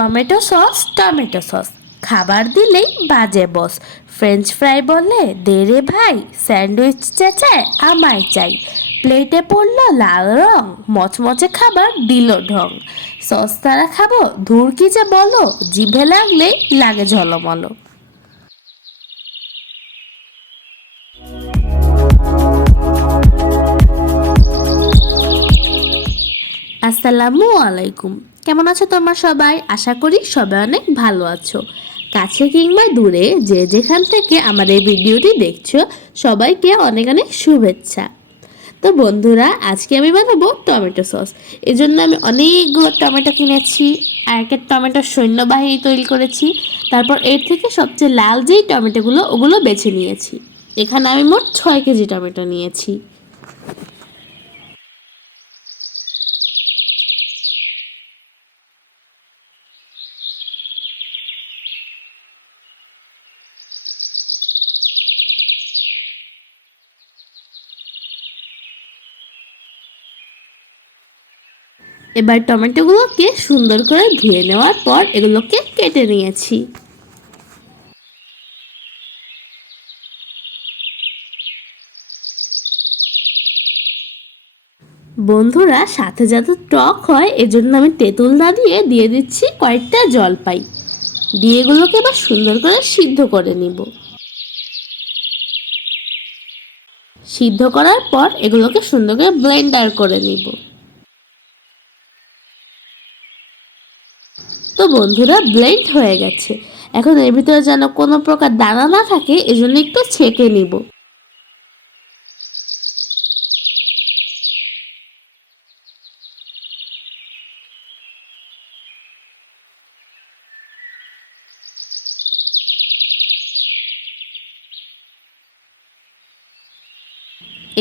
Tomato sauce খাবার দিলেই বাজে বস। ফ্রেঞ্চ ফ্রাই বলে দে রে ভাই, স্যান্ডউইচ চেঁচায় আমায় চাই। প্লেটে পড়লো লাল রং, মচমচে খাবার দিল ঢং। সস তারা খাবো, ধুর কি যে বলো, জিভে লাগলেই লাগে ঝলমলো। আসসালামু আলাইকুম। কেমন আছো তোমরা সবাই? আশা করি সবাই অনেক ভালো আছো। কাছে কিংবা দূরে যে যেখান থেকে আমার এই ভিডিওটি দেখছো, সবাইকে অনেক অনেক শুভেচ্ছা। তো বন্ধুরা, আজকে আমি বানাবো টমেটো সস। এই জন্য আমি অনেকগুলো টমেটো কিনেছি, আর একটা টমেটোর সৈন্যবাহিনী তৈরি করেছি। তারপর এর থেকে সবচেয়ে লাল যেই টমেটোগুলো, ওগুলো বেছে নিয়েছি। এখানে আমি মোট 6 কেজি টমেটো নিয়েছি। এবার টমেটোগুলোকে সুন্দর করে ধুয়ে নেওয়ার পর এগুলোকে কেটে নিয়েছি। বন্ধুরা, সাথে যাতে টক হয় এজন্য আমি তেঁতুল না দিয়ে দিচ্ছি কয়েকটা জলপাই। দিয়ে এগুলোকে এবার সুন্দর করে সিদ্ধ করে নিব। সিদ্ধ করার পর এগুলোকে সুন্দর করে ব্লেন্ডার করে নিব। তো বন্ধুরা, ব্লেন্ড হয়ে গেছে। এখন এর ভিতরে যেন কোনো প্রকার দানা না থাকে, এজন্য একটু ছেঁকে নিব।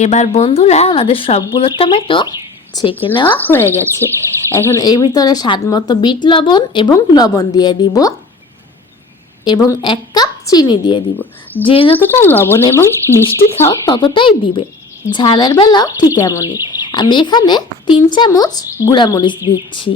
এবার বন্ধুরা, আমাদের সবগুলো টমেটো ছেঁকে নেওয়া হয়ে গেছে। এখন এর ভিতরে স্বাদ মতো বিট লবণ এবং লবণ দিয়ে দিব, এবং 1 কাপ চিনি দিয়ে দিব। যে যতটা লবণ এবং মিষ্টি খাও ততটাই দিবে। ঝালের বেলাও ঠিক এমনই। আমি এখানে 3 চামচ গুঁড়ামরিচ দিচ্ছি।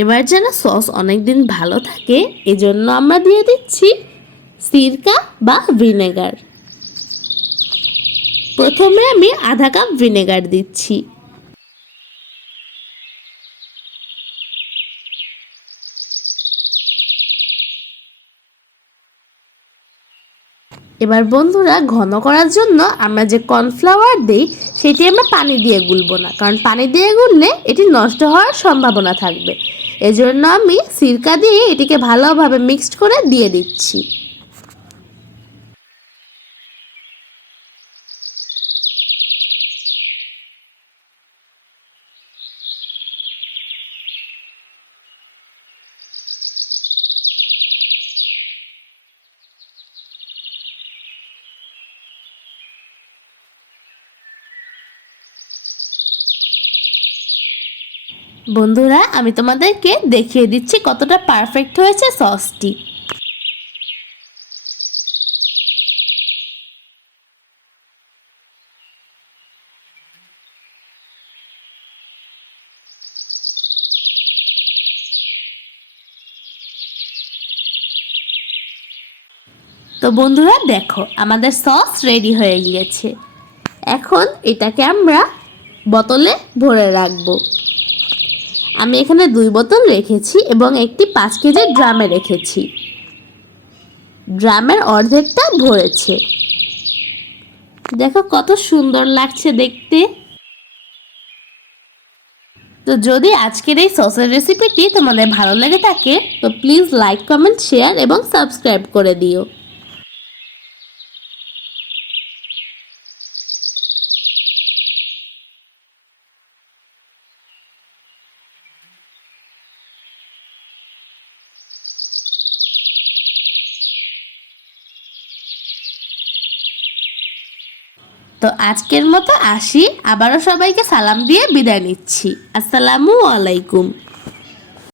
এবার যেন সস অনেকদিন ভালো থাকে, এজন্য আমরা দিয়ে দিচ্ছি সিরকা বা ভিনেগার। প্রথমে আমি আধা কাপ ভিনেগার দিচ্ছি। এবার বন্ধুরা, ঘন করার জন্য আমরা যে কর্নফ্লাওয়ার দিই সেটি আমরা পানি দিয়ে গুলবো না, কারণ পানি দিয়ে গুললে এটি নষ্ট হওয়ার সম্ভাবনা থাকবে। এজন্য আমি সিরকা দিয়ে এটিকে ভালোভাবে মিক্সড করে দিয়ে দিচ্ছি। বন্ধুরা, আমি তোমাদেরকে দেখিয়ে দিচ্ছি কতটা পারফেক্ট হয়েছে সসটি। তো বন্ধুরা দেখো, আমাদের সস রেডি হয়ে গিয়েছে। এখন এটাকে আমরা বোতলে ভরে রাখবো। আমি এখানে 2 বোতল রেখেছি এবং একটি 5 কেজির ড্রামে রেখেছি। ড্রামের অর্ধেকটা ভরেছে। দেখো কত সুন্দর লাগছে দেখতে। তো যদি আজকের এই সসের রেসিপিটি তোমাদের ভালো লেগে থাকে, তো প্লিজ লাইক, কমেন্ট, শেয়ার এবং সাবস্ক্রাইব করে দিও। তো আজকের মতো আসি, আবারও সবাইকে সালাম দিয়ে বিদায় নিচ্ছি। আসসালামু আলাইকুম।